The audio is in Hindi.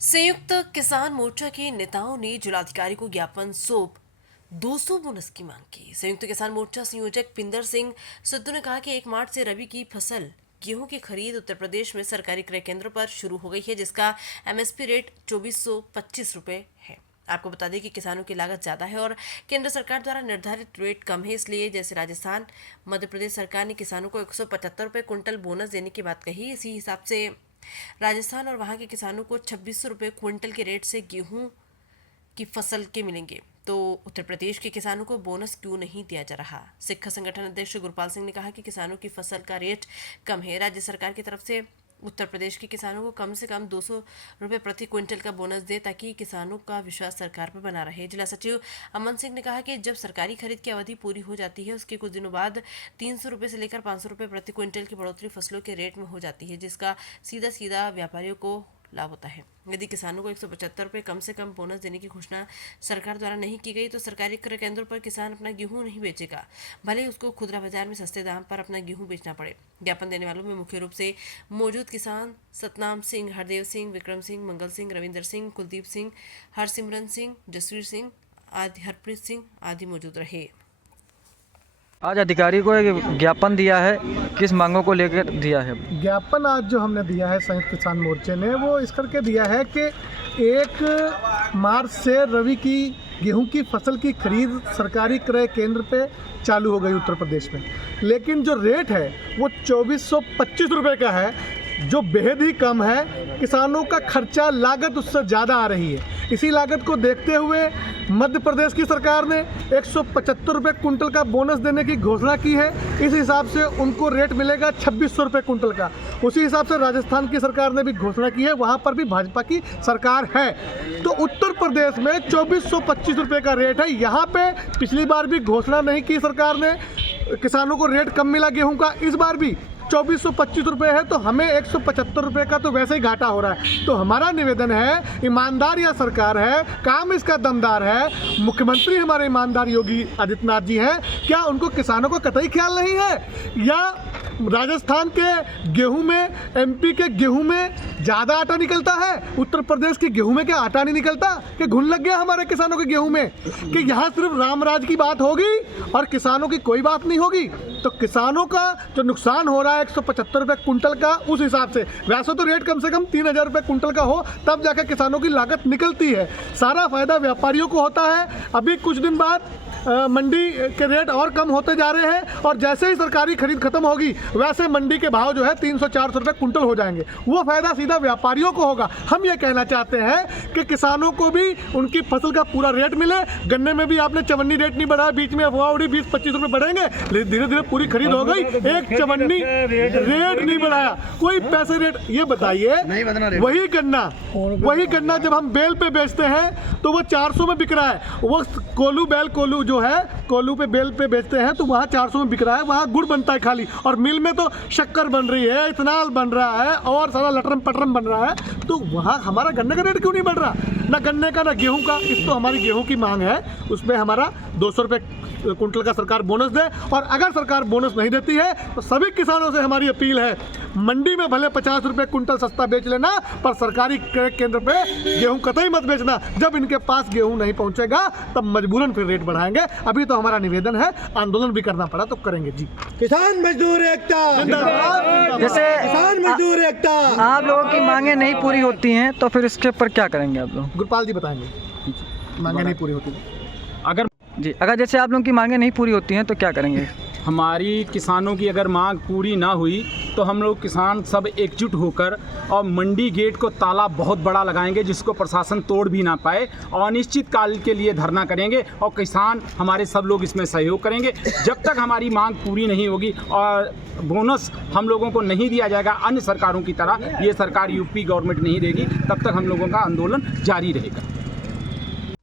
संयुक्त किसान मोर्चा के नेताओं ने जिलाधिकारी को ज्ञापन सौंप 200 बोनस की मांग की। संयुक्त किसान मोर्चा संयोजक पिंदर सिंह सिद्धू ने कहा कि 1 मार्च से रबी की फसल गेहूं की खरीद उत्तर प्रदेश में सरकारी क्रय केंद्र पर शुरू हो गई है, जिसका एमएसपी रेट 2425 रुपए है। आपको बता दें कि किसानों की लागत ज्यादा है और केंद्र सरकार द्वारा निर्धारित रेट कम है, इसलिए जैसे राजस्थान, मध्य प्रदेश सरकार ने किसानों को 175 रुपए क्विंटल बोनस देने की बात कही। इसी हिसाब से राजस्थान और वहां के किसानों को 2600 रुपए क्विंटल के रेट से गेहूं की फसल के मिलेंगे। तो उत्तर प्रदेश के किसानों को बोनस क्यों नहीं दिया जा रहा? सिक्खा संगठन अध्यक्ष गुरपाल सिंह ने कहा कि किसानों की फसल का रेट कम है। राज्य सरकार की तरफ से उत्तर प्रदेश के किसानों को कम से कम 200 रुपए प्रति क्विंटल का बोनस दे, ताकि किसानों का विश्वास सरकार पर बना रहे। जिला सचिव अमन सिंह ने कहा कि जब सरकारी खरीद की अवधि पूरी हो जाती है, उसके कुछ दिनों बाद 300 रुपए से लेकर 500 रुपए प्रति क्विंटल की बढ़ोतरी फसलों के रेट में हो जाती है, जिसका सीधा सीधा व्यापारियों को लाभ होता है। यदि किसानों को 175 रुपए कम से कम बोनस देने की घोषणा सरकार द्वारा नहीं की गई, तो सरकारी क्रय केंद्रों पर किसान अपना गेहूं नहीं बेचेगा, भले ही उसको खुदरा बाजार में सस्ते दाम पर अपना गेहूं बेचना पड़े। ज्ञापन देने वालों में मुख्य रूप से मौजूद किसान सतनाम सिंह, हरदेव सिंह, विक्रम सिंह, मंगल सिंह, रविंदर सिंह, कुलदीप सिंह, हरसिमरन सिंह, जसवीर सिंह आदि, हरप्रीत सिंह आदि मौजूद रहे। आज अधिकारी को एक ज्ञापन दिया है, किस मांगों को लेकर दिया है? ज्ञापन आज जो हमने दिया है संयुक्त किसान मोर्चे ने, वो इस करके दिया है कि 1 मार्च से रबी की गेहूं की फसल की खरीद सरकारी क्रय केंद्र पे चालू हो गई उत्तर प्रदेश में, लेकिन जो रेट है वो 2425 रुपये का है, जो बेहद ही कम है। किसानों का खर्चा लागत उससे ज़्यादा आ रही है। इसी लागत को देखते हुए मध्य प्रदेश की सरकार ने 175 रुपये कुंटल का बोनस देने की घोषणा की है। इस हिसाब से उनको रेट मिलेगा 2600 रुपये कुंटल का। उसी हिसाब से राजस्थान की सरकार ने भी घोषणा की है, वहाँ पर भी भाजपा की सरकार है। तो उत्तर प्रदेश में 2425 रुपये का रेट है। यहाँ पे पिछली बार भी घोषणा नहीं की सरकार ने, किसानों को रेट कम मिला गेहूँ का। इस बार भी 2425 रुपये है, तो हमें 175 रुपये का तो वैसे ही घाटा हो रहा है। तो हमारा निवेदन है, ईमानदार यह सरकार है, काम इसका दमदार है, मुख्यमंत्री हमारे ईमानदार योगी आदित्यनाथ जी हैं, क्या उनको किसानों को कतई ख्याल नहीं है? या राजस्थान के गेहूं में, एमपी के गेहूं में ज़्यादा आटा निकलता है, उत्तर प्रदेश के गेहूं में क्या आटा नहीं निकलता? कि घुन लग गया हमारे किसानों के गेहूं में कि यहाँ सिर्फ रामराज की बात होगी और किसानों की कोई बात नहीं होगी? तो किसानों का जो नुकसान हो रहा है 175 रुपये कुंटल का, उस हिसाब से वैसे तो रेट कम से कम 3000 रुपये कुंटल का हो, तब जाकर किसानों की लागत निकलती है। सारा फायदा व्यापारियों को होता है। अभी कुछ दिन बाद मंडी के रेट और कम होते जा रहे हैं, और जैसे ही सरकारी खरीद खत्म होगी, वैसे मंडी के भाव जो है 300-400 रुपये कुंटल हो जाएंगे। वो फायदा सीधा व्यापारियों को होगा। हम ये कहना चाहते हैं कि किसानों को भी उनकी फसल का पूरा रेट मिले। गन्ने में भी आपने चवन्नी रेट नहीं बढ़ाया, बीच में अफवाह उड़ी 20-25 रुपये बढ़ेंगे, लेकिन धीरे धीरे पूरी खरीद हो गई, एक चवन्नी रेट नहीं बढ़ाया, कोई पैसे रेट। ये बताइए, वही गन्ना जब हम बेल पे बेचते हैं तो वो 400 में बिक रहा है। वो कोलू जो है, कोलू पे बेल पे बेचते हैं तो वहाँ 400 में बिक रहा है, वहाँ गुड़ बनता है खाली, और मिल में तो शक्कर बन रही है, इथेनॉल बन रहा है और सारा लटरम पटरम बन रहा है। तो वहाँ हमारा गन्ने का रेट क्यों नहीं बढ़ रहा? ना गन्ने का ना गेहूं का। इस तो हमारी गेहूं की मांग है, उसमें हमारा 200 रुपये कुंटल का सरकार बोनस दे। और अगर सरकार बोनस नहीं देती है तो सभी किसानों से हमारी अपील है, मंडी में भले 50 रुपये कुंटल सस्ता बेच लेना, पर सरकारी क्रय केंद्र पे गेहूं कतई मत बेचना। जब इनके पास गेहूं नहीं पहुंचेगा तब मजबूरन फिर रेट बढ़ाएंगे। अभी तो हमारा निवेदन है, आंदोलन भी करना पड़ा तो करेंगे जी। किसान मजदूर एकता जिंदाबाद। जैसे किसान मजदूर एकता। आप लोगों की मांगे नहीं पूरी होती हैं तो फिर इसके ऊपर क्या करेंगे आप लोग? गुरपाल जी बताएंगे। मांगे नहीं पूरी होती अगर जैसे आप लोगों की मांगे नहीं पूरी होती हैं तो क्या करेंगे? हमारी किसानों की अगर मांग पूरी ना हुई तो हम लोग किसान सब एकजुट होकर और मंडी गेट को ताला बहुत बड़ा लगाएंगे, जिसको प्रशासन तोड़ भी ना पाए, और अनिश्चित काल के लिए धरना करेंगे। और किसान हमारे सब लोग इसमें सहयोग करेंगे। जब तक हमारी मांग पूरी नहीं होगी और बोनस हम लोगों को नहीं दिया जाएगा अन्य सरकारों की तरह, ये सरकार यूपी गवर्नमेंट नहीं देगी, तब तक हम लोगों का आंदोलन जारी रहेगा।